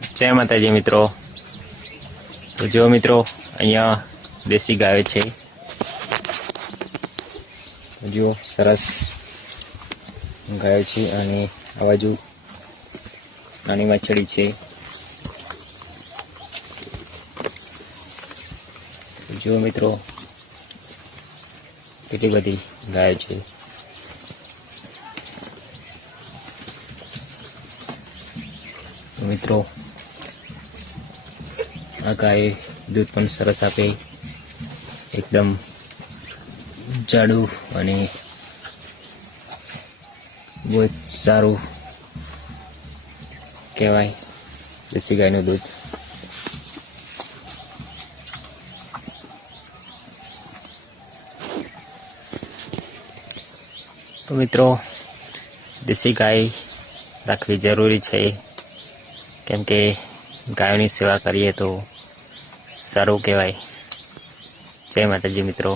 જય માતાજી મિત્રો. તો જો મિત્રો, અહીંયા દેશી ગાય છે. જો સરસ ગાયો છે અને આ બાજુ નાની વાછડી છે. જો મિત્રો, કેટલી બધી ગાયો છે. મિત્રો, આ ગાય દૂધ પણ સરસ આપે, એકદમ જાડું અને બહુ જ સારું કહેવાય દેશી ગાયનું દૂધ. તો મિત્રો, દેશી ગાય રાખવી જરૂરી છે, કેમ કે ગાયોની સેવા કરીએ તો સારું કહેવાય. જય માતાજી મિત્રો.